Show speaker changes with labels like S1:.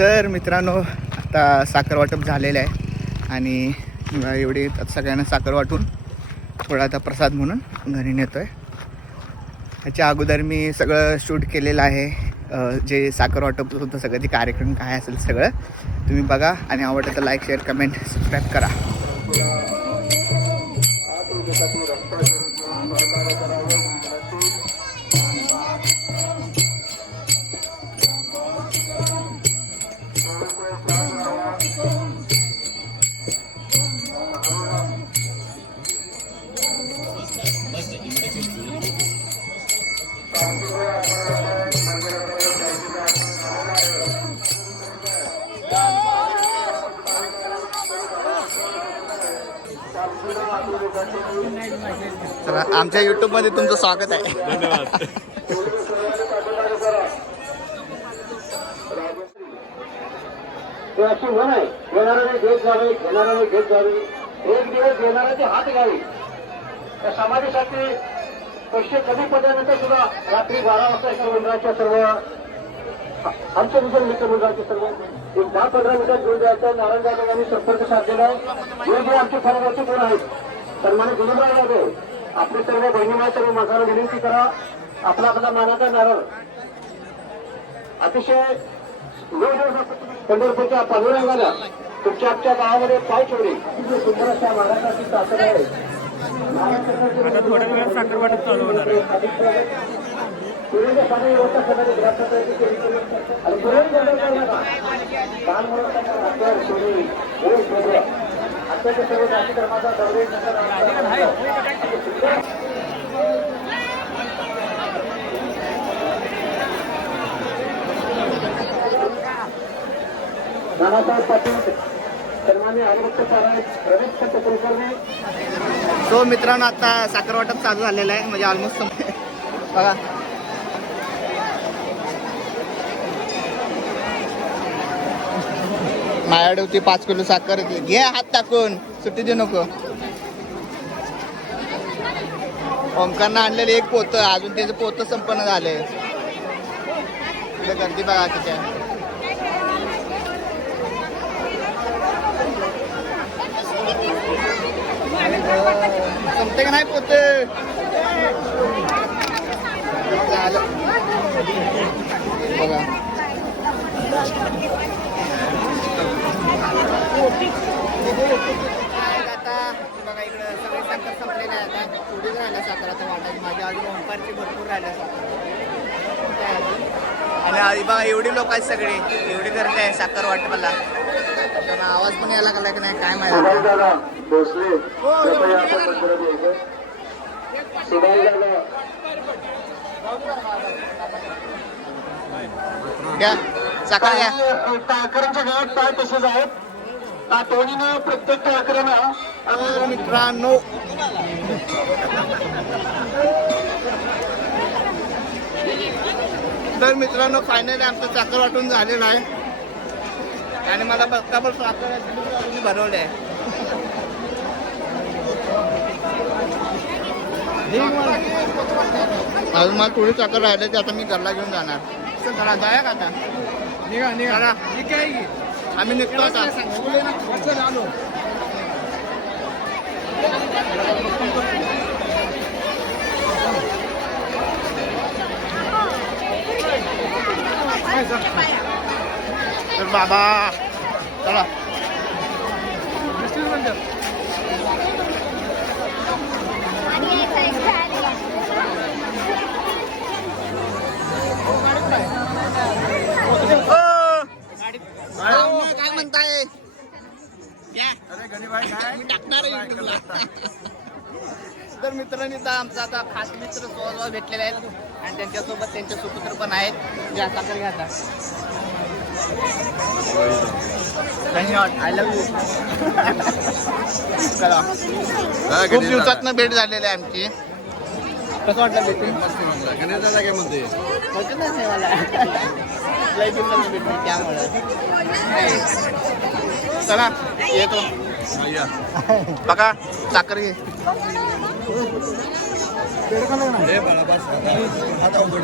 S1: तर मित्रांनो आता साखर वाटप झालेलं आहे. आणि एवढी सगळ्यांना साखर वाटून थोडा आता प्रसाद म्हणून घरी नेतो आहे ह्याच्या अगोदर मी सगळं शूट केलेलं आहे. जे साखर वाटप होतं सगळं ते कार्यक्रम काय असेल सगळं तुम्ही बघा. आणि आवडलं तर लाईक शेअर कमेंट सबस्क्राईब करा. चला आमच्या यूट्यूबमध्ये तुमचं स्वागत आहे.
S2: धन्यवाद
S3: अशी म्हण आहे घेत घेणाऱ्याने घेत एक दिवस हात घ्यावे. त्या समाधीसाठी पैसे कमी पडल्यानंतर सुद्धा रात्री बारा वाजता मित्रमंडळाच्या सर्व आमच्या विजय मित्रमंडळाचे सर्व एक दहा पंधरा मिनिटात जोड द्यायचा नारायण जाधव यांनी संपर्क साधलेला आहे. हे जे आमचे फरकाचे कोण आहेत. सन्मानित गुरुबाई जाधव आपले सर्व बहिणीमा सर्व माझ्याला विनंती करा. आपला आपला मानाचा नारळ. अतिशय पंढरपूरच्या पांडुरंगाला तुमच्या आमच्या गावामध्ये पाय ठेवले. सुंदर अशा महाराष्ट्राची ताकद आहे.
S2: आता थोड्या वेळात साखर वाटप चालू होणार आहे.
S3: पुण्याच्या पाणी व्यवस्था करणारे ग्रामपंचायती केली. आणि. लहान सर्व नानासाहेब पाटील सन्मान्य साहेब रमेश कुलकर्णी
S1: सो मित्रांनो आता साखर वाटप चालू झालेलं आहे. म्हणजे ऑलमोस्ट बघा. माझ्याकडे होती पाच किलो साखर घे हात टाकून. सुट्टी देऊ नको. ओमकारनं आणलेलं एक पोतं. अजून त्याचं पोतं संपन्न झालंय. गर्दी बघा तिच्या संपते का नाही पोतं? झालं. बघा आता बघा इकडं सगळे साखर संपलेले थोडीच राहिल्या साखर आता वाटायची. माझ्या अजून ओंकारची भरपूर राहिल्या साखर काय अजून? आणि आई बघा एवढी लोक आहेत सगळे. एवढी गर्दी आहे साखर वाटपाला पण आवाज पण यायला लागला की नाही काय माहिती.
S3: यायचं सुभाषदादा
S1: घ्या. साखर घ्या.
S3: टाकऱ्यांच्या गावात पाय तसेच आहेत? आठवणीनं प्रत्येक
S1: तर मित्रांनो. तर मित्रांनो फायनली आमचं साखर वाटून झालेलं आहे. आणि मला बघता साखर भरवले आहे. अजून मला थोडी साखर राहिले ते आता मी घरला घेऊन जाणार. चल जाऊया का आता?
S2: निघा निघा. ठीक आहे.
S1: आम्ही निघतो आता. तर बाबा. चला ओ! ओ, काय म्हणताय या. मी टाकणार आहे. तर मित्रांनी तर आमचा आता खास मित्र जवळ भेटलेले आहेत आणि त्यांच्यासोबत त्यांचे सुपुत्र पण आहेत. जे आता घ्या आता. धन्यवाद. आय लव्ह यू चला. खूप दिवसातनं भेट झालेली आहे आमची. कसं वाटलं भेटून?
S2: गणेश दादा काय म्हणते
S1: होतं ना मला. लय दिवसानं भेटून त्यामुळं. चला येतो.
S2: या
S1: बघा साखर घे
S2: हे बाळा बस आता आता उघड